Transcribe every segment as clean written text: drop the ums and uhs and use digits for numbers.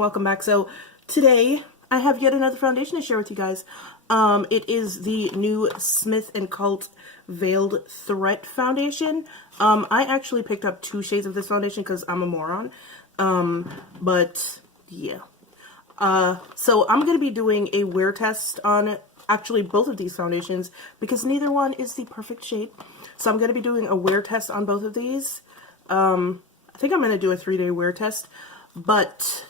welcome back. So today I have yet another foundation to share with you guys. It is the new Smith & Cult Veiled Threat Foundation. I actually picked up 2 shades of this foundation because I'm a moron. But yeah. So I'm going to be doing a wear test on actually both of these foundations because neither one is the perfect shade. So I'm going to be doing a wear test on both of these. I think I'm going to do a 3-day wear test, but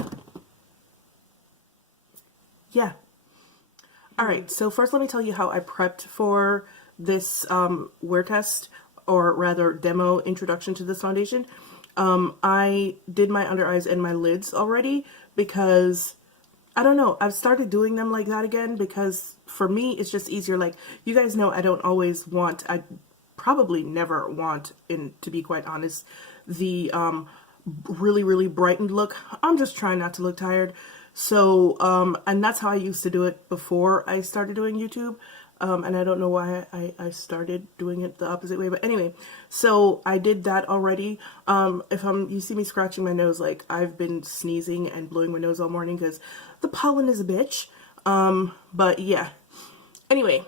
yeah. Alright, so first let me tell you how I prepped for this wear test, or rather demo introduction to this foundation. I did my under eyes and my lids already because, I don't know, I've started doing them like that again because for me it's just easier. Like, you guys know I don't always want, I probably never want, and to be quite honest, the really brightened look. I'm just trying not to look tired. So, and that's how I used to do it before I started doing YouTube. And I don't know why I started doing it the opposite way, but anyway, so I did that already. If you see me scratching my nose, like I've been sneezing and blowing my nose all morning because the pollen is a bitch. But yeah, anyway,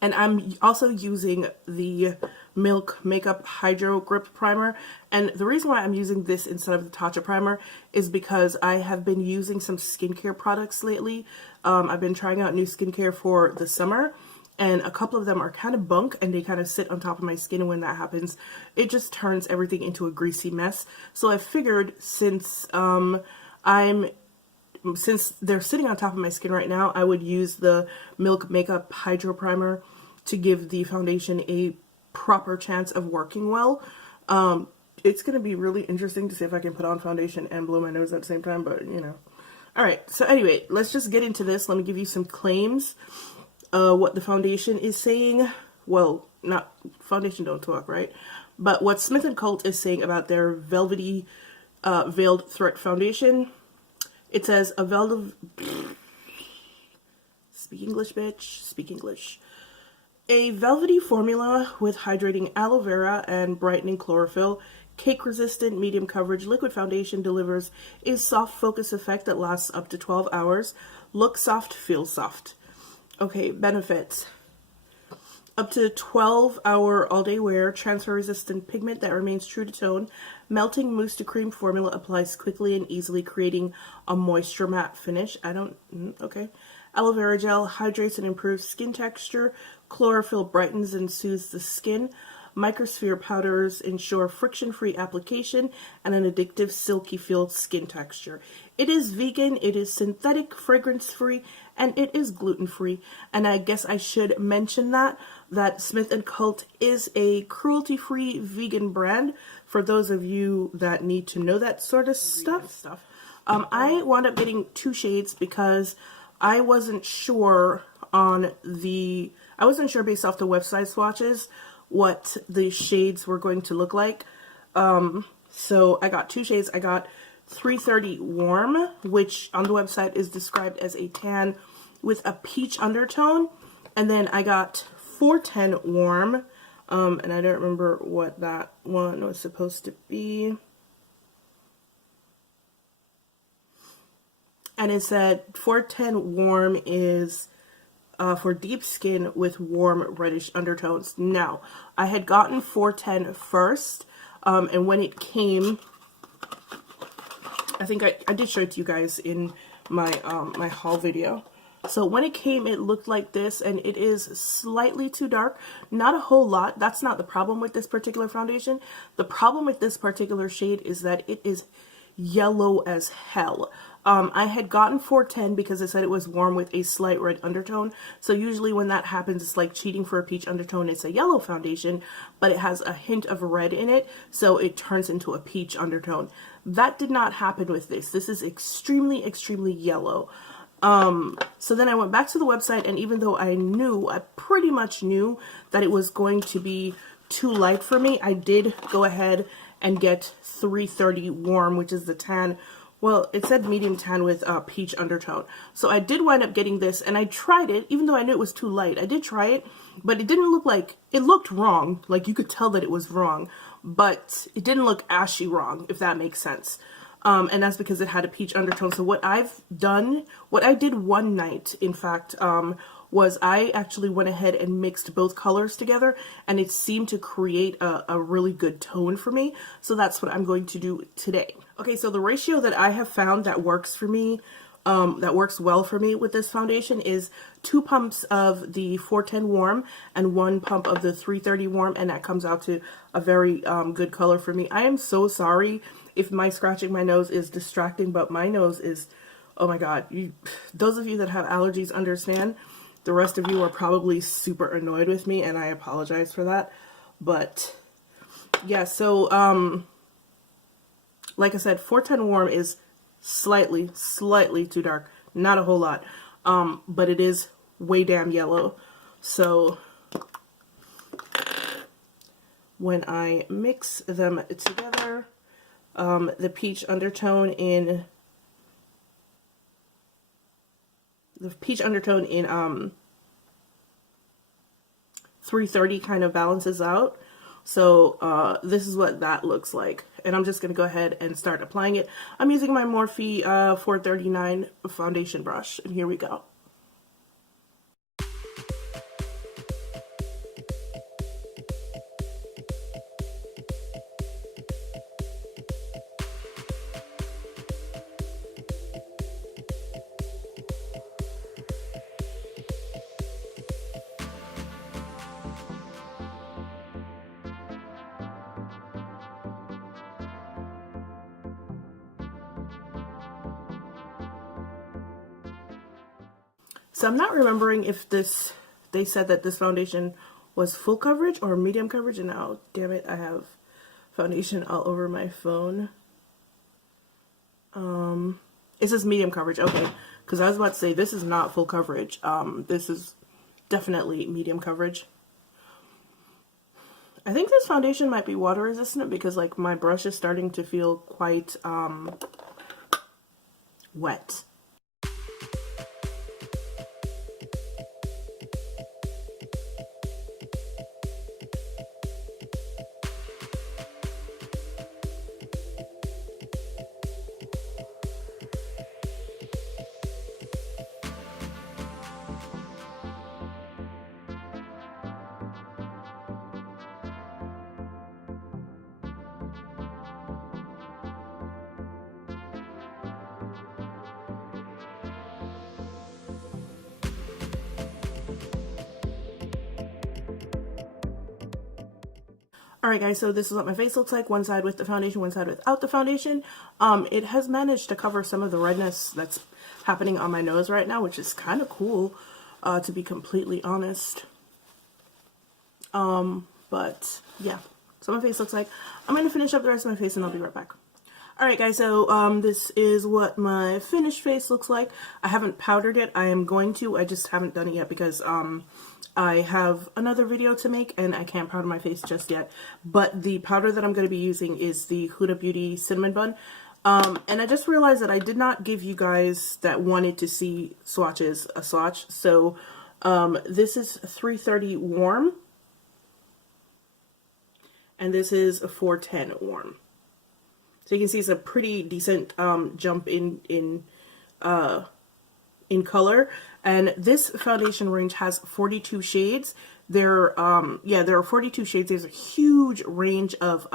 and I'm also using the Milk Makeup Hydro Grip Primer, and the reason why I'm using this instead of the Tatcha Primer is because I have been using some skincare products lately. I've been trying out new skincare for the summer, and a couple of them are kind of bunk and they kind of sit on top of my skin, and when that happens it just turns everything into a greasy mess. So I figured since since they're sitting on top of my skin right now, I would use the Milk Makeup Hydro Primer to give the foundation a proper chance of working well. It's going to be really interesting to see if I can put on foundation and blow my nose at the same time, but you know. Alright, so anyway, let's just get into this. Let me give you some claims. What the foundation is saying. Well, not, foundation don't talk, right? But what Smith & Cult is saying about their velvety Veiled Threat Foundation. It says, speak English, bitch. Speak English. A velvety formula with hydrating aloe vera and brightening chlorophyll, cake-resistant, medium coverage liquid foundation delivers a soft focus effect that lasts up to 12 hours. Look soft, feel soft. Okay, benefits. Up to 12-hour all-day wear, transfer-resistant pigment that remains true to tone. Melting mousse to cream formula applies quickly and easily, creating a moisture matte finish. Okay. Aloe vera gel hydrates and improves skin texture. Chlorophyll brightens and soothes the skin. Microsphere powders ensure friction-free application and an addictive, silky feel skin texture. It is vegan, it is synthetic, fragrance-free, and it is gluten-free. And I guess I should mention that Smith & Cult is a cruelty-free vegan brand, for those of you that need to know that sort of stuff. I wound up getting 2 shades because I wasn't sure based off the website swatches what the shades were going to look like. So I got 2 shades. I got 330 Warm, which on the website is described as a tan with a peach undertone. And then I got 410 Warm, and I don't remember what that one was supposed to be. And it said 410 Warm is for deep skin with warm reddish undertones. Now, I had gotten 410 first, and when it came, I think I did show it to you guys in my my haul video. So when it came, it looked like this, and it is slightly too dark. Not a whole lot. That's not the problem with this particular foundation. The problem with this particular shade is that it is yellow as hell. I had gotten 410 because it said it was warm with a slight red undertone. So usually when that happens, it's like cheating for a peach undertone. It's a yellow foundation, but it has a hint of red in it, so it turns into a peach undertone. That did not happen with this. This is extremely yellow. So then I went back to the website, and even though I pretty much knew that it was going to be too light for me, I did go ahead and get 330 Warm, which is the tan. Well, it said medium tan with peach undertone. So I did wind up getting this, and I tried it, even though I knew it was too light. I did try it, but it didn't look like, it looked wrong. Like, you could tell that it was wrong, but it didn't look ashy wrong, if that makes sense. and that's because it had a peach undertone. So what I did one night, in fact, was I actually went ahead and mixed both colors together, and it seemed to create a really good tone for me. So that's what I'm going to do today. Okay, so the ratio that I have found that works for me, that works well for me with this foundation is 2 pumps of the 410 Warm and 1 pump of the 330 Warm, and that comes out to a very good color for me. I am so sorry if my scratching my nose is distracting, but my nose is, oh my god, those of you that have allergies understand. The rest of you are probably super annoyed with me, and I apologize for that. But yeah, so like I said, 410 Warm is slightly too dark, not a whole lot, but it is way damn yellow. So when I mix them together, the peach undertone in 330 kind of balances out. So this is what that looks like, and I'm just going to go ahead and start applying it. I'm using my Morphe 439 foundation brush, and here we go. So I'm not remembering if they said that this foundation was full coverage or medium coverage, and now, damn it, I have foundation all over my phone. It says medium coverage, okay, because I was about to say this is not full coverage. This is definitely medium coverage. I think this foundation might be water resistant because like my brush is starting to feel quite wet. Alright guys, so this is what my face looks like, one side with the foundation, one side without the foundation. It has managed to cover some of the redness that's happening on my nose right now, which is kind of cool, to be completely honest. But yeah, so my face looks like. I'm going to finish up the rest of my face and I'll be right back. Alright guys, so this is what my finished face looks like. I haven't powdered it. I am going to. I just haven't done it yet because I have another video to make and I can't powder my face just yet. But the powder that I'm going to be using is the Huda Beauty Cinnamon Bun. And I just realized that I did not give you guys that wanted to see swatches a swatch. So this is 330 Warm. And this is a 410 Warm. So you can see it's a pretty decent jump in color. And this foundation range has 42 shades. There are 42 shades. There's a huge range of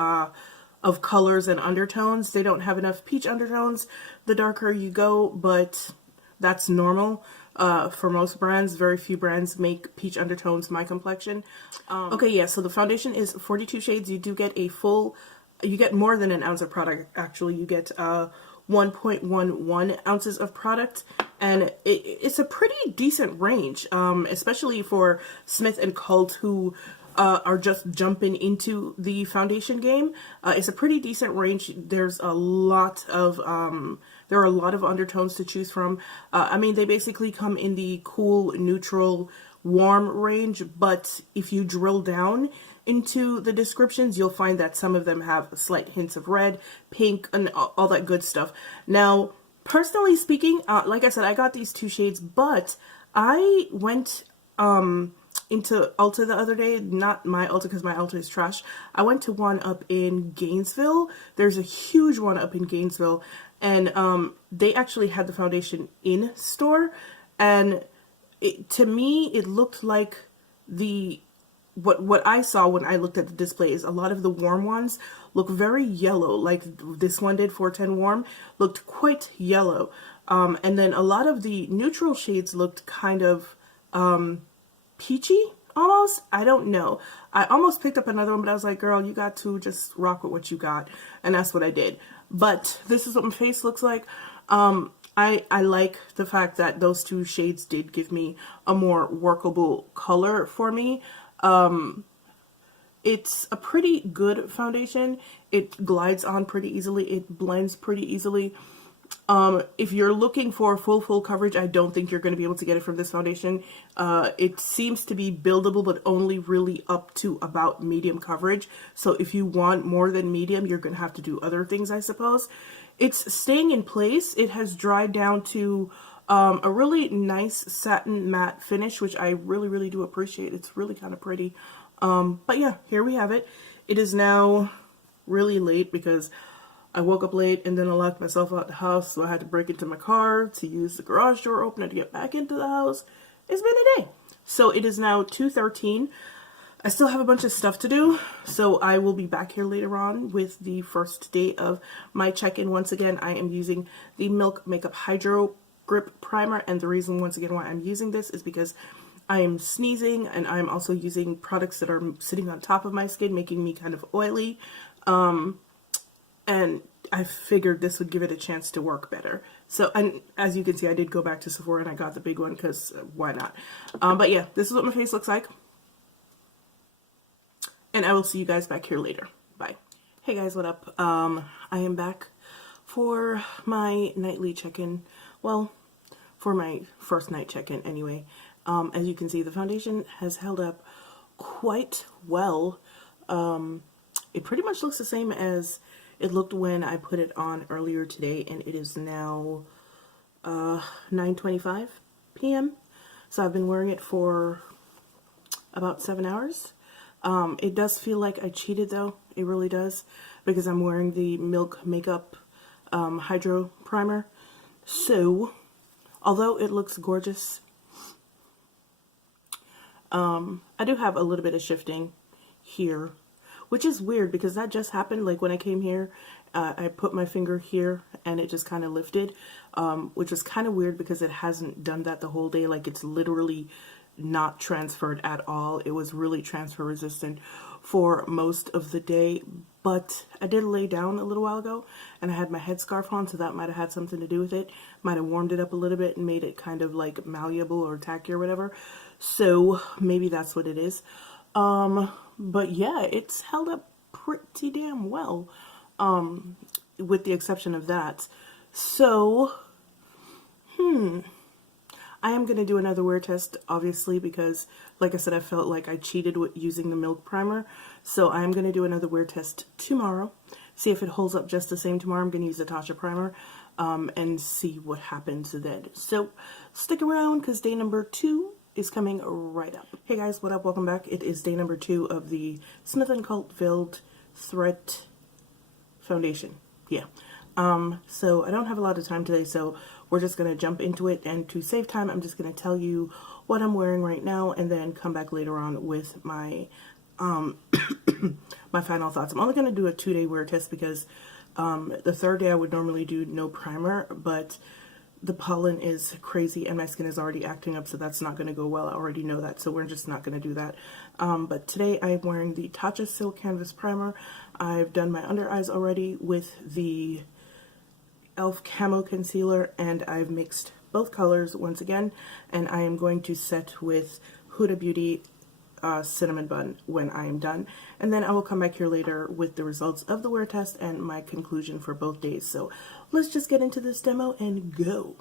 colors and undertones. They don't have enough peach undertones the darker you go, but that's normal. For most brands, very few brands make peach undertones my complexion. Okay, yeah, so the foundation is 42 shades. You do get you get more than an ounce of product, actually. You get 1.11 ounces of product, and it's a pretty decent range, especially for Smith & Cult, who are just jumping into the foundation game. It's a pretty decent range. There's a lot of there are a lot of undertones to choose from. I mean, they basically come in the cool, neutral, warm range, but if you drill down into the descriptions, you'll find that some of them have slight hints of red, pink, and all that good stuff. Now, personally speaking, like I said, I got these two shades, but I went into Ulta the other day. Not my Ulta, because my Ulta is trash. I went to one up in Gainesville. There's a huge one up in Gainesville, and they actually had the foundation in store, and to me it looked like what I saw when I looked at the display is a lot of the warm ones look very yellow, like this one did. 410 Warm looked quite yellow, and then a lot of the neutral shades looked kind of peachy almost. I don't know. I almost picked up another one, but I was like, girl, you got to just rock with what you got, and that's what I did. But this is what my face looks like. I like the fact that those two shades did give me a more workable color for me. It's a pretty good foundation. It glides on pretty easily. It blends pretty easily. If you're looking for full coverage, I don't think you're going to be able to get it from this foundation. It seems to be buildable, but only really up to about medium coverage. So if you want more than medium, you're going to have to do other things, I suppose. It's staying in place. It has dried down to a really nice satin matte finish, which I really do appreciate. It's really kind of pretty. But yeah, here we have it. It is now really late because I woke up late and then I locked myself out the house, so I had to break into my car to use the garage door opener to get back into the house. It's been a day. So it is now 2:13. I still have a bunch of stuff to do, so I will be back here later on with the first day of my check-in. Once again, I am using the Milk Makeup Hydro Grip Primer, and the reason once again why I'm using this is because I am sneezing, and I'm also using products that are sitting on top of my skin, making me kind of oily. And I figured this would give it a chance to work better. So, and as you can see, I did go back to Sephora and I got the big one because why not? But yeah, this is what my face looks like. And I will see you guys back here later. Bye. Hey guys, what up? I am back for my nightly check-in. Well, for my first night check-in anyway. As you can see, the foundation has held up quite well. It pretty much looks the same as it looked when I put it on earlier today, and it is now 9:25 p.m. So I've been wearing it for about 7 hours. It does feel like I cheated though. It really does, because I'm wearing the Milk Makeup Hydro Primer. So, although it looks gorgeous, I do have a little bit of shifting here, which is weird because that just happened. Like when I came here, I put my finger here and it just kind of lifted, which was kind of weird because it hasn't done that the whole day. Like it's literally not transferred at all. It was really transfer resistant for most of the day, but I did lay down a little while ago and I had my headscarf on, so that might have had something to do with it. Might have warmed it up a little bit and made it kind of like malleable or tacky or whatever. So maybe that's what it is. But yeah, it's held up pretty damn well, with the exception of that. So, I am going to do another wear test, obviously, because, like I said, I felt like I cheated with using the Milk Primer. So I am going to do another wear test tomorrow, see if it holds up just the same tomorrow. I'm going to use the Tatcha Primer, and see what happens then. So stick around, because day number 2 is coming right up. Hey guys, what up? Welcome back. It is day number 2 of the Smith & Cult Veiled Threat Foundation. Yeah. So I don't have a lot of time today, so we're just going to jump into it, and to save time, I'm just going to tell you what I'm wearing right now and then come back later on with my my final thoughts. I'm only going to do a 2-day wear test because the third day I would normally do no primer, but the pollen is crazy and my skin is already acting up, so that's not going to go well. I already know that, so we're just not going to do that. But today I'm wearing the Tatcha Silk Canvas Primer. I've done my under eyes already with the e.l.f. Camo Concealer, and I've mixed both colors once again, and I am going to set with Huda Beauty Cinnamon Bun when I am done, and then I will come back here later with the results of the wear test and my conclusion for both days. So let's just get into this demo and go.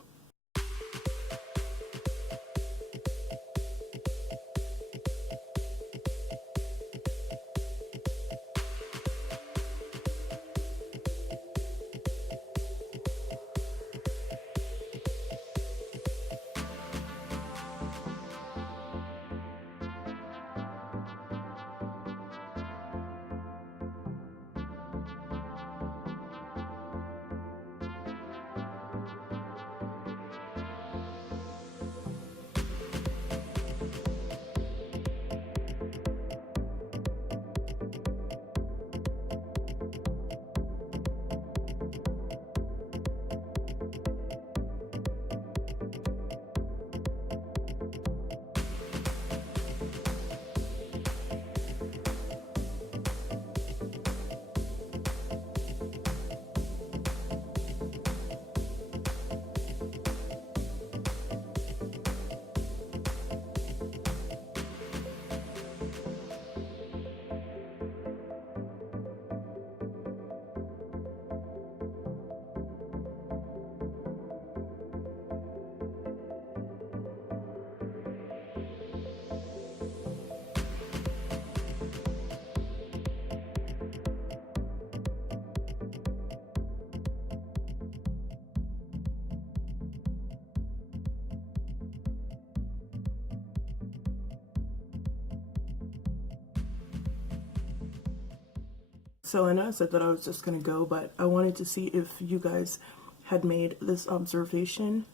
So I know I said that I was just going to go, but I wanted to see if you guys had made this observation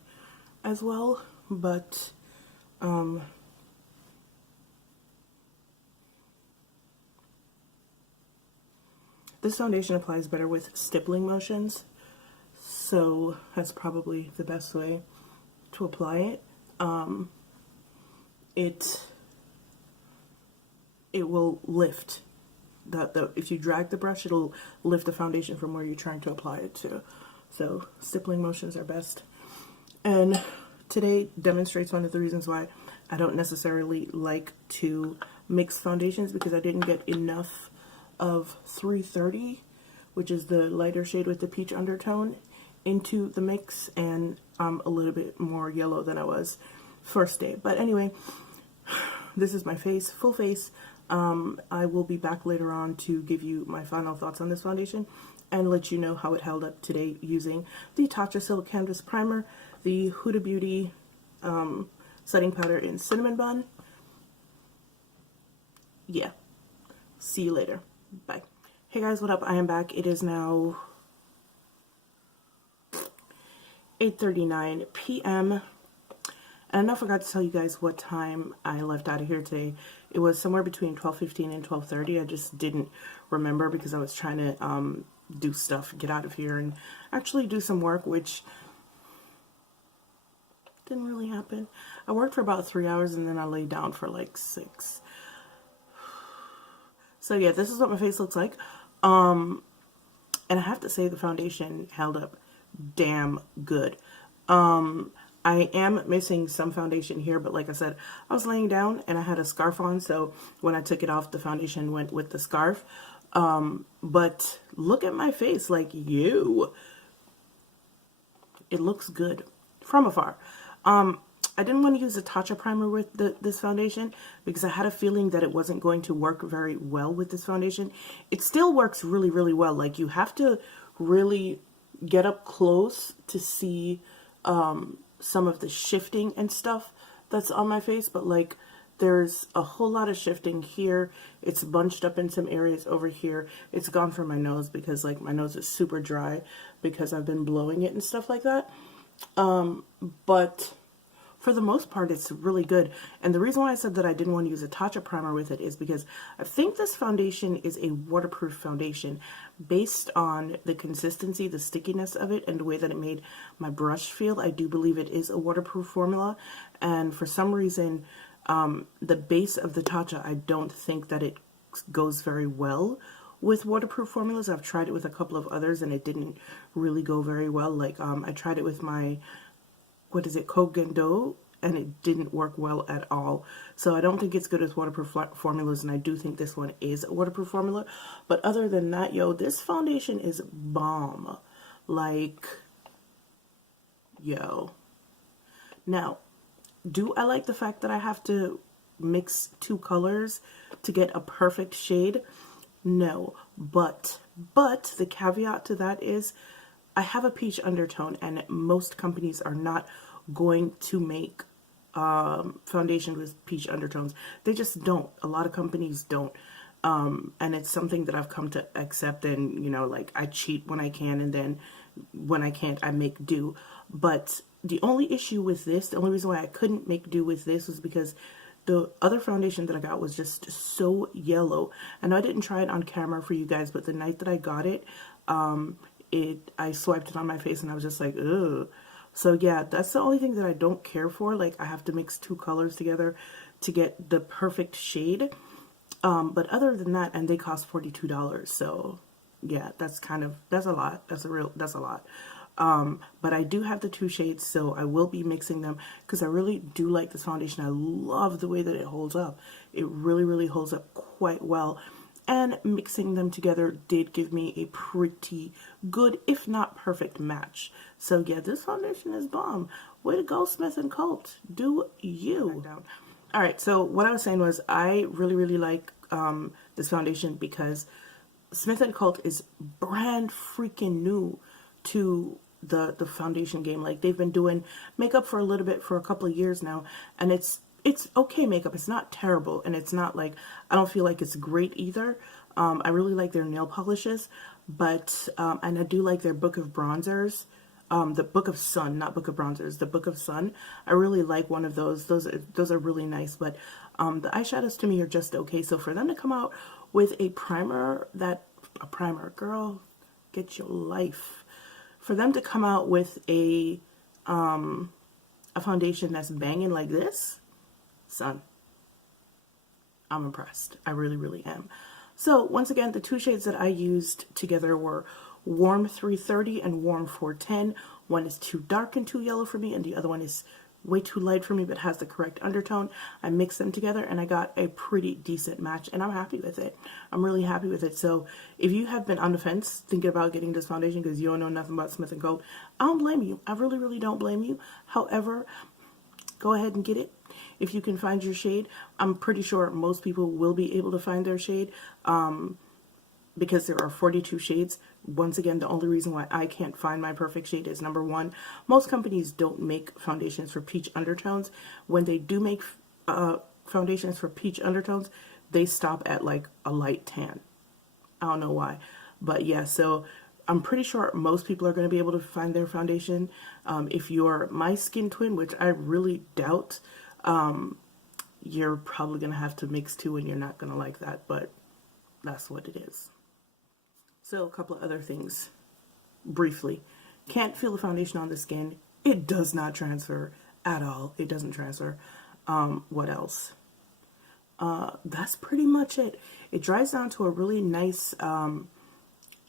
as well. But this foundation applies better with stippling motions. So that's probably the best way to apply it. It will lift. If you drag the brush, it'll lift the foundation from where you're trying to apply it to. So stippling motions are best. And today demonstrates one of the reasons why I don't necessarily like to mix foundations, because I didn't get enough of 330, which is the lighter shade with the peach undertone, into the mix, and I'm a little bit more yellow than I was first day. But anyway, this is my face, full face. I will be back later on to give you my final thoughts on this foundation and let you know how it held up today using the Tatcha Silk Canvas Primer, the Huda Beauty setting powder in Cinnamon Bun. Yeah. See you later. Bye. Hey guys, what up? I am back. It is now 8:39 p.m. And I forgot to tell you guys what time I left out of here today. It was somewhere between 12:15 and 12:30. I just didn't remember because I was trying to do stuff, get out of here, and actually do some work, which didn't really happen. I worked for about 3 hours and then I laid down for like 6. So yeah, this is what my face looks like. And I have to say the foundation held up damn good. I am missing some foundation here, but like I said, I was laying down and I had a scarf on, so when I took it off, the foundation went with the scarf. But look at my face, like, it looks good from afar. I didn't want to use a Tatcha primer with this foundation because I had a feeling that it wasn't going to work very well with this foundation. It still works really, really well. Like, you have to really get up close to see some of the shifting and stuff that's on my face, but like there's a whole lot of shifting here. It's bunched up in some areas over here. It's gone from my nose because like my nose is super dry because I've been blowing it and stuff like that. But for the most part, it's really good. And the reason why I said that I didn't want to use a Tatcha primer with it is because I think this foundation is a waterproof foundation based on the consistency, the stickiness of it, and the way that it made my brush feel. I do believe it is a waterproof formula. And for some reason, the base of the Tatcha, I don't think that it goes very well with waterproof formulas. I've tried it with a couple of others and it didn't really go very well. Like, I tried it with my Kogendo, and it didn't work well at all. So I don't think it's good with waterproof formulas, and I do think this one is a waterproof formula. But other than that, yo, this foundation is bomb. Like, yo. Now, do I like the fact that I have to mix 2 colors to get a perfect shade? No, but the caveat to that is I have a peach undertone, and most companies are not going to make foundation with peach undertones. They just don't. A lot of companies don't. And it's something that I've come to accept, and, you know, like, I cheat when I can, and then when I can't, I make do. But the only issue with this, the only reason why I couldn't make do with this was because the other foundation that I got was just so yellow. And I didn't try it on camera for you guys, but the night that I got it, I swiped it on my face and I was just like, ugh. So yeah, that's the only thing that I don't care for. Like, I have to mix 2 colors together to get the perfect shade. But other than that, and they cost $42. So yeah, that's a lot. That's a lot. But I do have the 2 shades, so I will be mixing them because I really do like this foundation. I love the way that it holds up. It really, really holds up quite well. And mixing them together did give me a pretty good, if not perfect, match. So yeah, this foundation is bomb. Way to go, Smith & Colt. Do you. Alright, so what I was saying was I really, really like this foundation because Smith & Colt is brand freaking new to the foundation game. Like, they've been doing makeup for a little bit, for a couple of years now, and it's it's okay makeup. It's not terrible, and it's not like, I don't feel like it's great either. I really like their nail polishes, but and I do like their Book of Bronzers. The Book of Sun, not Book of Bronzers, the Book of Sun. I really like one of those. Those are really nice, but the eyeshadows to me are just okay. So for them to come out with a primer, girl, get your life. For them to come out with a foundation that's banging like this, son, I'm impressed. I really, really am. So once again, the two shades that I used together were Warm 330 and Warm 410. One is too dark and too yellow for me, and the other one is way too light for me but has the correct undertone. I mixed them together and I got a pretty decent match, and I'm happy with it. I'm really happy with it. So if you have been on the fence thinking about getting this foundation because you don't know nothing about Smith & Co., I don't blame you. I really, really don't blame you. However, go ahead and get it if you can find your shade. I'm pretty sure most people will be able to find their shade because there are 42 shades. Once again, the only reason why I can't find my perfect shade is, number one, most companies don't make foundations for peach undertones. When they do make foundations for peach undertones, they stop at like a light tan. I don't know why. But yeah, so I'm pretty sure most people are going to be able to find their foundation. If you're my skin twin, which I really doubt, you're probably going to have to mix two and you're not going to like that, but that's what it is. So a couple of other things, briefly. Can't feel the foundation on the skin. It does not transfer at all. It doesn't transfer. What else? That's pretty much it. It dries down to a really nice,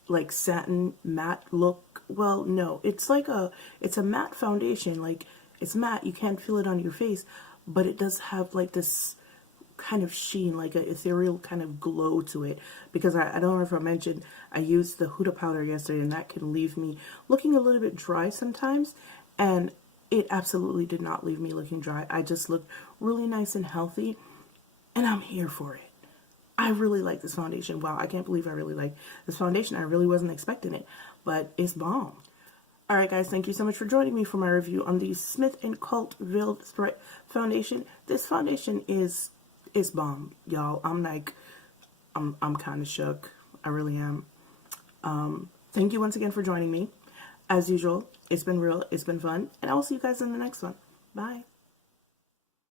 like satin matte look. Well, no, it's a matte foundation. Like, it's matte. You can't feel it on your face, but it does have like this kind of sheen, like an ethereal kind of glow to it, because I don't know if I mentioned I used the Huda powder yesterday, and that can leave me looking a little bit dry sometimes, and it absolutely did not leave me looking dry. I just looked really nice and healthy, and I'm here for it. I really like this foundation. Wow, I can't believe I really like this foundation. I really wasn't expecting it, but it's bomb. Alright guys, thank you so much for joining me for my review on the Smith & Cult Veiled Threat Foundation. This foundation is bomb, y'all. I'm kind of shook. I really am. Thank you once again for joining me. As usual, it's been real, it's been fun, and I will see you guys in the next one. Bye.